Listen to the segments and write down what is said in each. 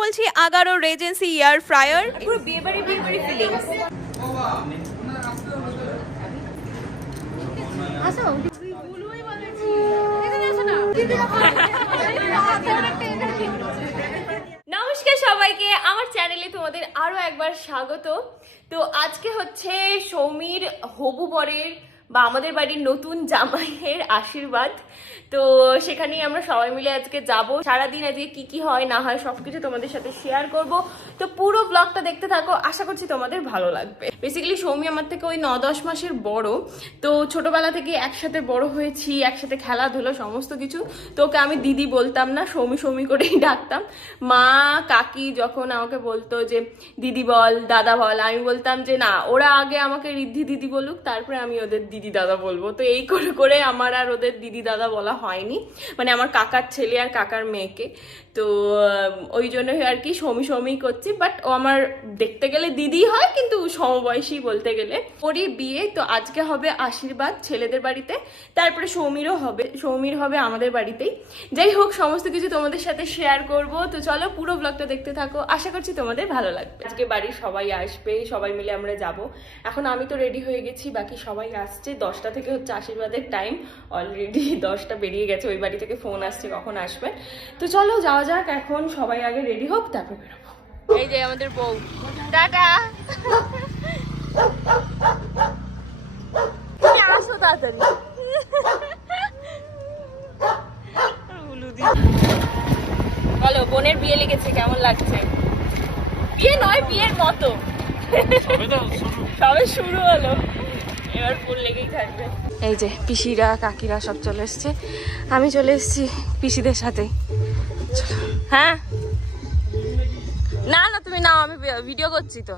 বলছি Agaro Regency air fryer, পুরো বিয়েবাড়ি ফিলিংস। নমস্কার সবাইকে, আমার চ্যানেলে তোমাদের আরো একবার স্বাগত। তো আজকে হচ্ছে সৌমির হবু বরের বা আমাদের বাড়ির নতুন জামাইয়ের আশীর্বাদ। তো সেখানেই আমরা সবাই মিলে আজকে যাব। সারাদিন আজকে কি কি হয় না হয় সবকিছু তোমাদের সাথে শেয়ার করব। তো পুরো ব্লগটা দেখতে থাকো, আশা করছি তোমাদের ভালো লাগবে। বেসিক্যালি সৌমি আমার থেকে ওই 9-10 মাসের বড়। তো ছোটবেলা থেকে একসাথে বড় হয়েছি, একসাথে খেলাধুলো সমস্ত কিছু। তো ওকে আমি দিদি বলতাম না, সৌমি সৌমি করেই ডাকতাম। মা কাকি যখন আমাকে বলতো যে দিদি বল, দাদা বল, আমি বলতাম যে না, ওরা আগে আমাকে ঋদ্ধি দিদি বলুক, তারপরে আমি ওদের দিদি দাদা বলবো। তো এই করে করে আমার আর ওদের দিদি দাদা বলা হয়নি, মানে আমার কাকার ছেলে আর কাকার মেয়েকে। তো ওই জন্যই আর কি সৌমি সৌমি করছি। বাট ও আমার দেখতে গেলে দিদি হয়, কিন্তু সমবয়সী বলতে গেলে। ওরই বিয়ে, তো আজকে হবে আশীর্বাদ ছেলেদের বাড়িতে, তারপরে সৌমির হবে আমাদের বাড়িতেই। যাই হোক, সমস্ত কিছু তোমাদের সাথে শেয়ার করব। তো চলো পুরো ব্লগটা দেখতে থাকো, আশা করছি তোমাদের ভালো লাগবে। আজকে বাড়ির সবাই আসবে, সবাই মিলে আমরা যাব। এখন আমি তো রেডি হয়ে গেছি, বাকি সবাই আসছে। 10টা থেকে হচ্ছে আশীর্বাদের টাইম, অলরেডি 10টা বেরিয়ে গেছে। ওই বাড়ি থেকে ফোন আসছে কখন আসবে। তো চলো যাওয়া যাক, এখন সবাই আগে রেডি হোক, তারপর বেরোবো। এই যে আমাদের বউ, টাটা। তুমি আসো তাড়াতাড়ি। বলো, বোনের বিয়ে লেগেছে, কেমন লাগছে? বিয়ে নয়, বিয়ের মতো, সবে শুরু হলো, এবার ফুল লেগেই থাকবে। এই যে পিসিরা কাকিরা সব চলে এসছে, আমি চলে এসেছি পিসিদের সাথে। হ্যাঁ, না না তুমি নাও, আমি ভিডিও করছি তো।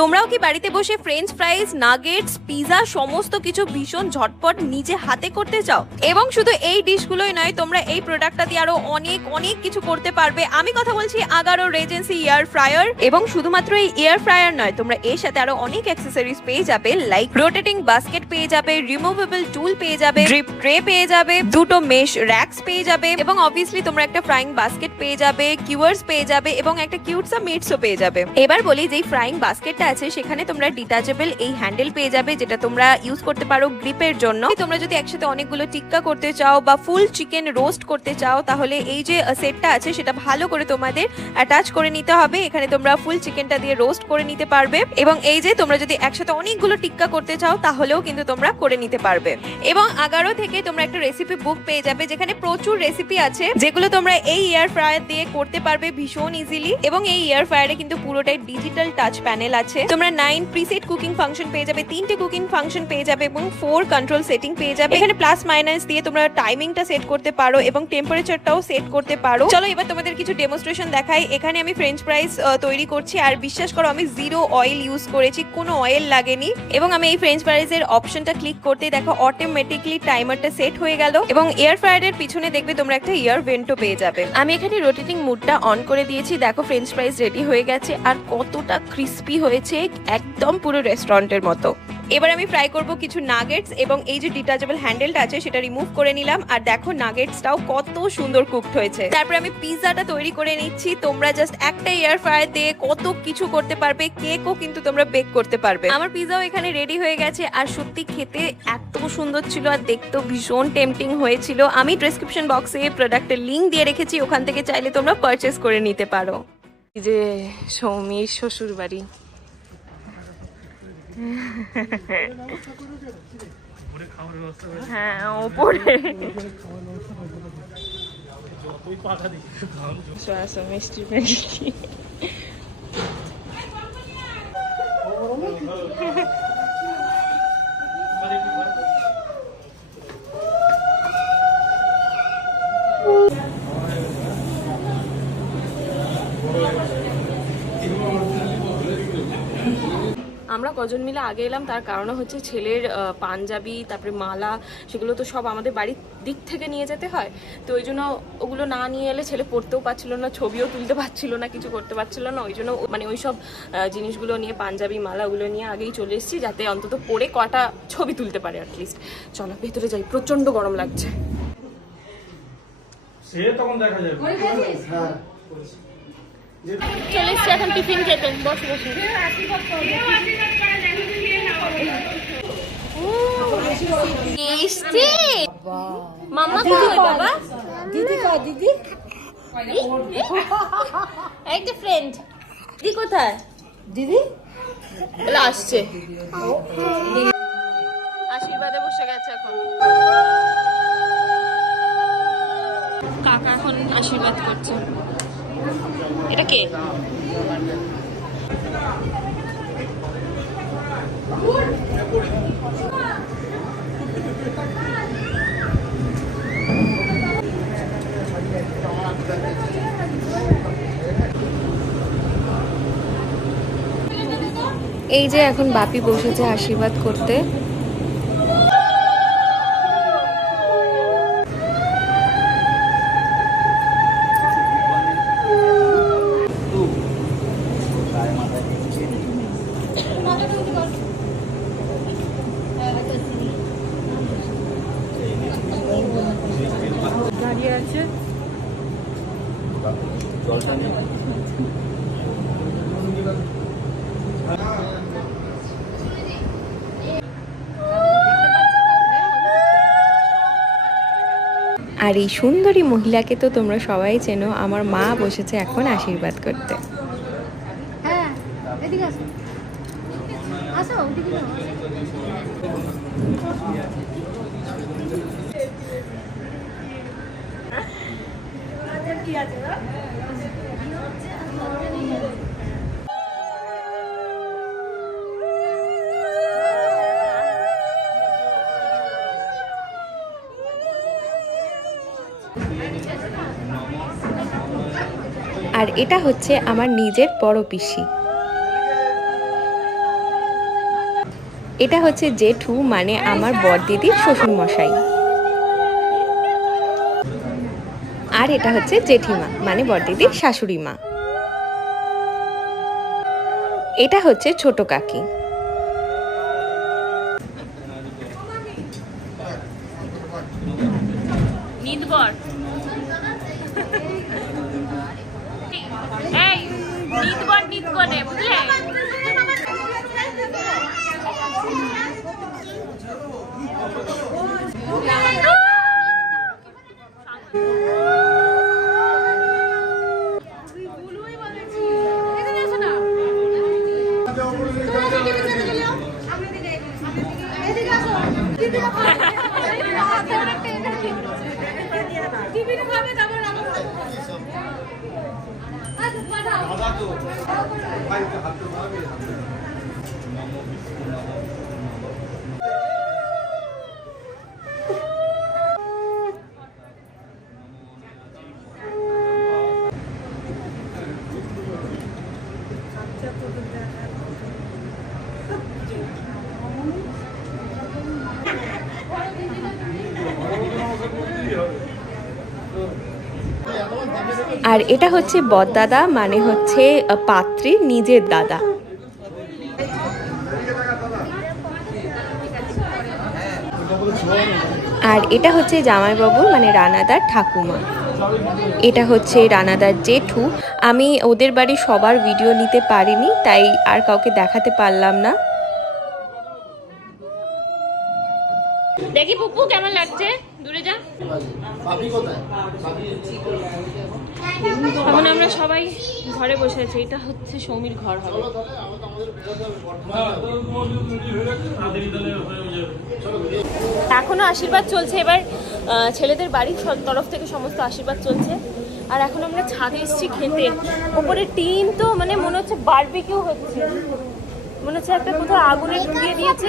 তোমরাও কি বাড়িতে বসে ফ্রেঞ্চ ফ্রাইজ, নাগেটস, পিজা সমস্ত কিছু ভীষণ ঝটপট নিজে হাতে করতে চাও? এবং শুধু এই ডিশগুলোই নয়, তোমরা এই প্রোডাক্টটা দিয়ে আরো অনেক অনেক কিছু করতে পারবে। আমি কথা বলছি আগারো রেজেন্সি এয়ার ফ্রায়ার। এবং শুধুমাত্র এই এয়ার ফ্রায়ার নয়, তোমরা এর সাথে আরো অনেক অ্যাক্সেসরিজ পেয়ে যাবে, লাইক রোটেটিং বাস্কেট পেয়ে যাবে, রিমুভেবল টুল পেয়ে যাবে, ড্রিপ ট্রে পেয়ে যাবে, দুটো মেশ র্যাকস পেয়ে যাবে, এবং অবভিয়াসলি তোমরা একটা ফ্রাইং বাস্কেট পেয়ে যাবে, কিউয়ার্স পেয়ে যাবে, এবং একটা কিউটসা মিটসও পেয়ে যাবে। এবার বলি, যেই ফ্রাইং বাস্কেটটা আছে সেখানে তোমরা ডিটাচেবল এই হ্যান্ডেল পেয়ে যাবে, যেটা তোমরা ইউজ করতে পারো গ্রিপের জন্য। তোমরা যদি একসাথে অনেকগুলো টিক্কা করতে চাও বা ফুল চিকেন রোস্ট করতে চাও, তাহলে এই যে সেটটা আছে সেটা ভালো করে তোমাদের অ্যাটাচ করে নিতে হবে। এখানে তোমরা ফুল চিকেনটা দিয়ে রোস্ট করে নিতে পারবে। এবং এই যে তোমরা যদি একসাথে অনেকগুলো টিক্কা করতে চাও, তাহলেও কিন্তু তোমরা করে নিতে পারবে। এবং আগারো থেকে তোমরা একটা রেসিপি বুক পেয়ে যাবে, যেখানে প্রচুর রেসিপি আছে, যেগুলো তোমরা এই এয়ার ফ্রায়ার দিয়ে করতে পারবে ভীষণ ইজিলি। এবং এই এয়ার ফ্রায়ারে কিন্তু পুরোটাই ডিজিটাল টাচ প্যানেল আছে। তোমরা 9 প্রিসেট কুকিং ফাংশন পেয়ে যাবে, 3টে কুকিং ফাংশন পেয়ে যাবে, এবং 4 কন্ট্রোল সেটিং পেয়ে যাবে। এখানে প্লাস মাইনাস দিয়ে তোমরা টাইমিংটা সেট করতে পারো এবং টেম্পারেচারটাও সেট করতে পারো। চলো এবার তোমাদের কিছু ডেমনস্ট্রেশন দেখাই। এখানে আমি ফ্রেঞ্চ ফ্রাইজ তৈরি করছি, আর বিশ্বাস করো আমি 0 অয়েল ইউজ করেছি, কোনো অয়েল লাগেনি। এবং আমি এই ফ্রেঞ্চ ফ্রাইজের অপশনটা ক্লিক করতেই দেখো অটোমেটিকলি টাইমারটা সেট হয়ে গেল। এবং এয়ার ফ্রায়ারের পিছনে দেখবে তোমরা একটা এয়ার ভেন্টও পেয়ে যাবে। আমি এখানে রোটেটিং মুডটা অন করে দিয়েছি। দেখো ফ্রেঞ্চ ফ্রাইজ রেডি হয়ে গেছে, আর কতটা ক্রিস্পি হয়েছে, একদম পুরো রেস্টুরেন্টের মতো। এবার আমি ফ্রাই করব কিছু নাগেটস, এবং এই যে ডিটাচেবল হ্যান্ডেলটা আছে সেটা রিমুভ করে নিলাম। আর দেখো নাগেটসটাও কত সুন্দর কুকড হয়েছে। তারপর আমি পিৎজাটা তৈরি করে নিচ্ছি। তোমরা জাস্ট একটা এয়ার ফ্রায়ার দিয়ে কত কিছু করতে পারবে, কেকও কিন্তু তোমরা বেক করতে পারবে। আমার পিৎজাও এখানে রেডি হয়ে গেছে, আর সত্যি খেতে এত সুন্দর ছিল, আর দেখতেও ভীষণ টেম্পটিং হয়েছিল। আমি ডেসক্রিপশন বক্সে প্রোডাক্টের লিংক দিয়ে রেখেছি, ওখান থেকে চাইলে তোমরা পারচেস করে নিতে পারো। এই যে সৌমির শ্বশুর বাড়ি। হ্যাঁ, ওপরে মিষ্টি আমরা কজন মিলে আগে এলাম তার কারণ হচ্ছে ছেলের পাঞ্জাবি তারপরে মালা সেগুলো তো সব আমাদের বাড়ির দিক থেকে নিয়ে যেতে হয়, তো ওই জন্য ওগুলো না নিয়ে এলে ছেলে পড়তেও পারছিল না, ছবিও তুলতে পারছিল না, কিছু করতে পারছিল না। ওই জন্য মানে ওই সব জিনিসগুলো নিয়ে পাঞ্জাবি মালা ওগুলো নিয়ে আগেই চলে এসেছি, যাতে অন্তত পরে কটা ছবি তুলতে পারে অ্যাটলিস্ট। চলো ভেতরে যাই, প্রচন্ড গরম লাগছে। চলে এসছি এখন টিফিন খেতে, বসে বসে। মাম্মা কোথায় বাবা? দিদি কয় দিদি? এই যে ফ্রেন্ড দিদি কোথায়? দিদি বলে আসছে, আশীর্বাদে বসে গেছে এখন। কাকা এখন আশীর্বাদ করছে। এটা কে? এই যে এখন বাপি বসেছে আশীর্বাদ করতে। দাঁড়িয়ে আছে। আর এই সুন্দরী মহিলাকে তো তোমরা সবাই চেনো, আমার মা বসেছে এখন আশীর্বাদ করতে। হ্যাঁ এদিকে আসো, আসো ওদিকে যাও। কি আছে না? আর এটা হচ্ছে আমার নিজের বড় পিসি। এটা হচ্ছে জেঠু, মানে আমার বড়দিদির শ্বশুর মশাই। আর এটা হচ্ছে জেঠিমা, মানে বড়দিদির শাশুড়ি মা। এটা হচ্ছে ছোট কাকি। নিদবর এই নিদবর নিদ কোনে বুঝলে? আর এটা হচ্ছে বড়দাদা, মানে হচ্ছে পাত্রীর নিজের দাদা। আর এটা হচ্ছে জামাইবাবু, মানে রানাদার ঠাকুমা। এটা হচ্ছে রানাদার জেঠু। আমি ওদের বাড়ি সবার ভিডিও নিতে পারিনি, তাই আর কাউকে দেখাতে পারলাম না। দেখি পুপু কেমন লাগছে, দূরে যা। এখন আমরা সবাই ঘরে বসে আছি, এটা হচ্ছে সৌমির ঘর হবে। এখনো আশীর্বাদ চলছে, এবার ছেলেদের বাড়ির তরফ থেকে সমস্ত আশীর্বাদ চলছে। আর এখন আমরা ছাদে এসেছি খেতে। ওপরে টিন তো মানে মনে হচ্ছে বারবিকিউ হচ্ছে, মনে হচ্ছে একটা কোথাও আগুনে ঢুকিয়ে দিয়েছে।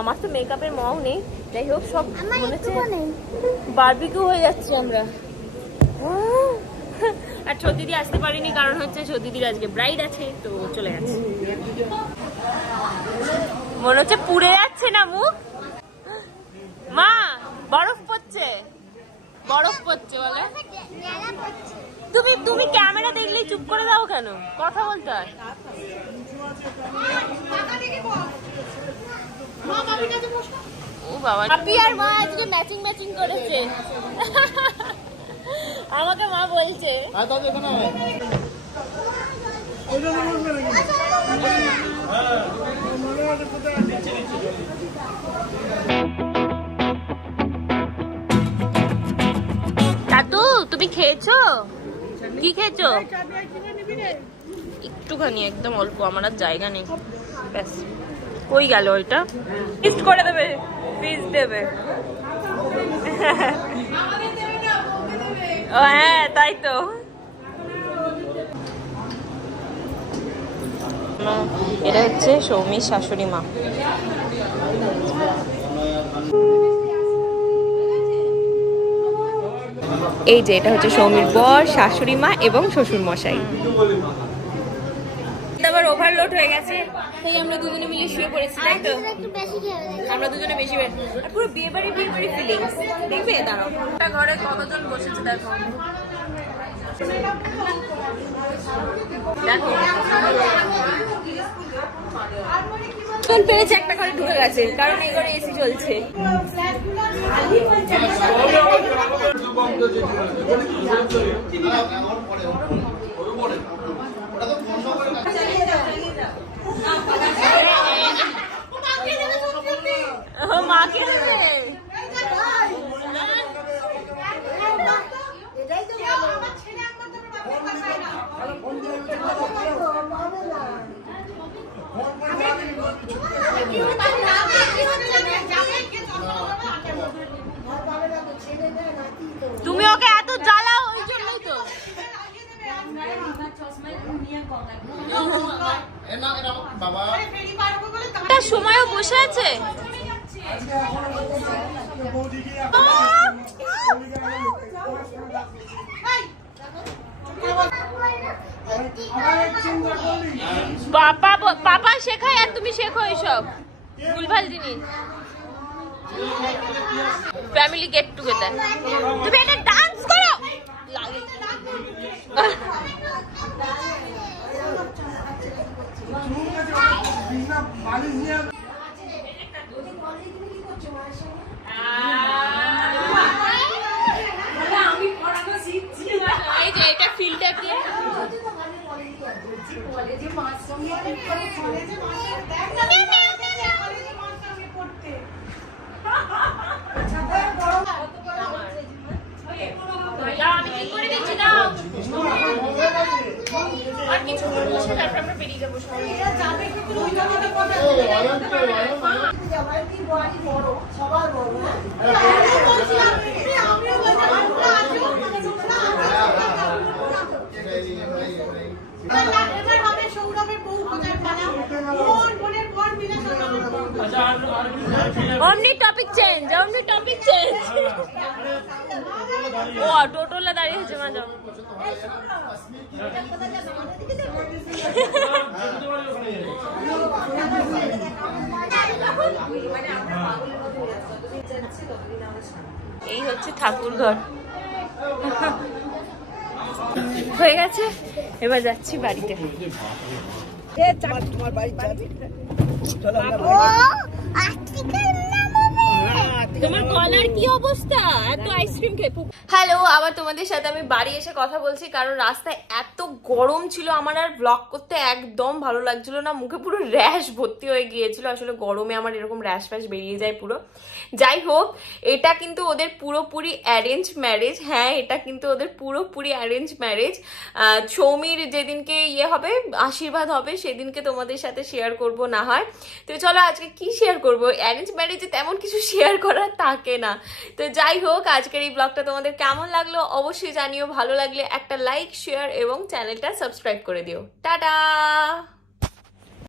আমার তো মেকআপের মাও নেই, যাই হোক সব মনে হচ্ছে বারবিকিউ হয়ে যাচ্ছে আমরা। আর ছোট দিদি আসতে পারিনি, কারণ হচ্ছে ছোট দিদির আজকে ব্রাইড আছে, তো চলে গেছে। মনে হচ্ছে পুড়ে যাচ্ছে না মুখ। মা বরফ পড়ছে, বরফ পড়ছে বলে। তুমি ক্যামেরা দেখলেই চুপ করে দাও কেন? কথা বলতে হয়। ও বাবা, আপি আর মা আজকে ম্যাচিং ম্যাচিং করেছে। আমাকে মা বলছে দাদু তুমি খেয়েছো? কি খেয়েছো? একটুখানি, একদম অল্প, আমার আর জায়গা নেই। ব্যাস, কই গেল ওইটা? ফিস্ট করে দেবে, ফিস্ট দেবে। ও হ্যাঁ, তাই তো। এটা হচ্ছে সৌমির শাশুড়ি মা। এই যে এটা হচ্ছে সৌমির বর, শাশুড়ি মা এবং শ্বশুর মশাই। আবার ওভারলোড হয়ে গেছে, তাই আমরা দুজনে মিলে শুয়ে পড়েছি, তাই তো? আমরা দুজনে বেশি আর পুরো বিয়ে বাড়ি ফিলিংস। দেখবে দাঁড়াও, একটা ঘরে কতজন বসেছে দেখো, দেখো কোন পেরেছে একটা ঘরে ঢুকে গেছে, কারণ এই ঘরে এসি চলছে। মাকে দেবে তুমি ওকে এত জ্বালাও, ওই জন্যই তো। একটা সময়ও বসে আছে। পাপা শেখায় আর তুমি শেখো এইসব ভুলভাল জিনিস। ফ্যামিলি গেট টুগেদার, তুমি একটা ডান্স করো। এই যে এটা ফিল্টার দিয়ে আমি ঠিক করে দিচ্ছি, দাও আর কিছু বলছি, তারপর আমরা বেরিয়ে যাবো। অমনি টপিক চেঞ্জ, অমনি টপিক চেঞ্জ। ও টোটোলা দাঁড়িয়ে আছে, মা যাও। এই হচ্ছে ঠাকুর ঘর। হয়ে গেছে, এবার যাচ্ছি বাড়িতে। তোমার বাড়ি যাবি? তোমার কলার কি অবস্থা? এত আইসক্রিম খেয়ে। হ্যালো, আবার তোমাদের সাথে আমি বাড়ি এসে কথা বলছি, কারণ রাস্তায় এত গরম ছিল, আমার আর ব্লগ করতে একদম ভালো লাগছিল না। মুখে পুরো র্যাশ ভর্তি হয়ে গিয়েছিল। আসলে গরমে আমার এরকম র্যাশ ফ্যাশ বেরিয়ে যায় পুরো। যাই হোক, এটা কিন্তু ওদের পুরোপুরি অ্যারেঞ্জ ম্যারেজ। হ্যাঁ, এটা কিন্তু ওদের পুরোপুরি অ্যারেঞ্জ ম্যারেজ। সৌমির যেদিনকে হবে, আশীর্বাদ হবে, সেদিনকে তোমাদের সাথে শেয়ার করব না হয়। তো চলো আজকে কি শেয়ার করব, অ্যারেঞ্জ ম্যারেজে তেমন কিছু শেয়ার করার থাকে না। তো যাই হোক, আজকের এই ব্লগটা তোমাদের কেমন লাগলো অবশ্যই জানিও। ভালো লাগলে একটা লাইক, শেয়ার এবং চ্যানেলটা সাবস্ক্রাইব করে দিও। টাটা।